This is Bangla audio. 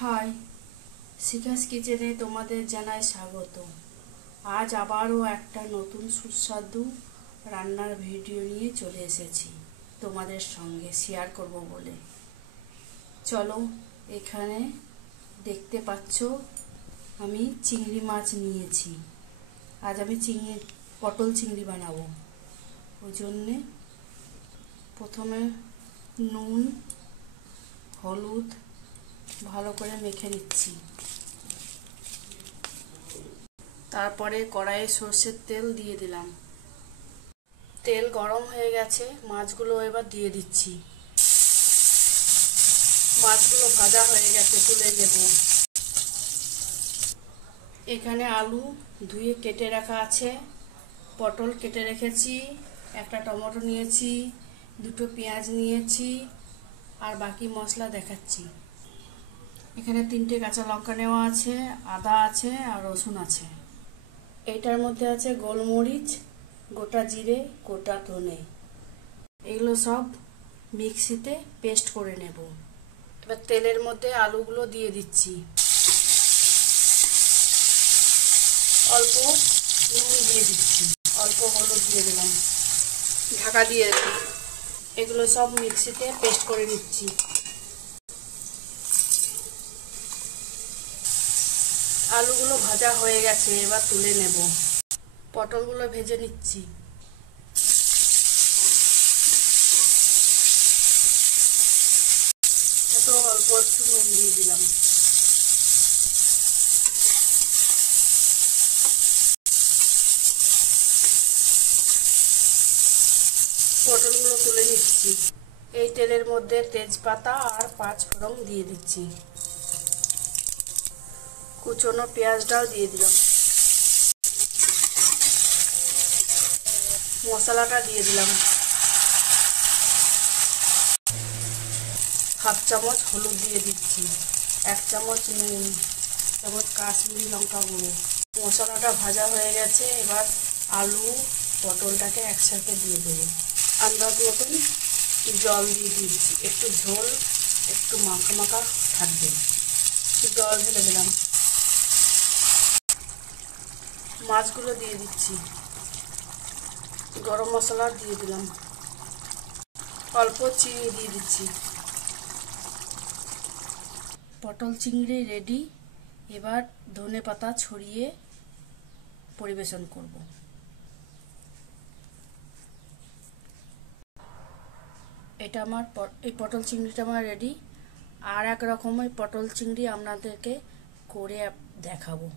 হাই, শিখাস কিচেনে তোমাদের জানাই স্বাগত। আজ আবারও একটা নতুন সুস্বাদু রান্নার ভিডিও নিয়ে চলে এসেছি তোমাদের সঙ্গে শেয়ার করব বলে। চলো, এখানে দেখতে পাচ্ছ আমি চিংড়ি মাছ নিয়েছি। আজ আমি পটল চিংড়ি বানাবো। ওই জন্যে প্রথমে নুন হলুদ ভালো করে মেখে নিচ্ছি। তারপরে কড়াইয়ে সর্ষের তেল দিয়ে দিলাম। তেল গরম হয়ে গেছে, মাছগুলো এবার দিয়ে দিচ্ছি। মাছগুলো ভাজা হয়ে গেছে, তুলে নেব। এখানে আলু ধুয়ে কেটে রাখা আছে, পটল কেটে রেখেছি, একটা টমেটো নিয়েছি, দুটো পেঁয়াজ নিয়েছি, আর বাকি মশলা দেখাচ্ছি। এখানে 3টে কাঁচা লঙ্কা নেওয়া আছে, আদা আছে আর রসুন আছে। এইটার মধ্যে আছে গোলমরিচ, গোটা জিরে, গোটা ধনে। এগুলো সব মিক্সিতে পেস্ট করে নেব। এবার তেলের মধ্যে আলুগুলো দিয়ে দিচ্ছি। অল্প নুন দিয়ে দিচ্ছি, অল্প হলুদ দিয়ে দিলাম, ঢাকা দিয়ে দিলাম। এগুলো সব মিক্সিতে পেস্ট করে নিচ্ছি। আলুগুলো ভাজা হয়ে গেছে, এবার তুলে নেব। পটলগুলো ভেজে নিচ্ছি। এত অল্প একটু নুন দিয়ে দিলাম। পটলগুলো তুলে নিচ্ছি। এই তেলের মধ্যে তেজপাতা আর 5 ফোড়ন দিয়ে দিচ্ছি। কুচনো পেঁয়াজটাও দিয়ে দিলাম। মশলাটা দিয়ে দিলাম। হাফ চামচ হলুদ দিয়ে দিচ্ছি, 1 চামচ নুন, 1 চামচ কাশ্মীরি লঙ্কা গুঁড়ো। মশলাটা ভাজা হয়ে গেছে, এবার আলু পটলটাকে একসাথে দিয়ে দেবো। আন্দাজ মতন জল দিয়ে দিচ্ছি, একটু ঝোল একটু মাখা মাখা থাকবে। জল ঢেলে দিলাম। মাছগুলো দিয়ে দিচ্ছি, গরম মশলা দিয়ে দিলাম, অল্প চিনি দিয়ে দিচ্ছি। পটল চিংড়ি রেডি। এবার ধনে পাতা ছড়িয়ে পরিবেশন করব। এটা আমার এই পটল চিংড়িটা আমার রেডি। আর এক রকমের পটল চিংড়ি আপনাদেরকে করে দেখাবো।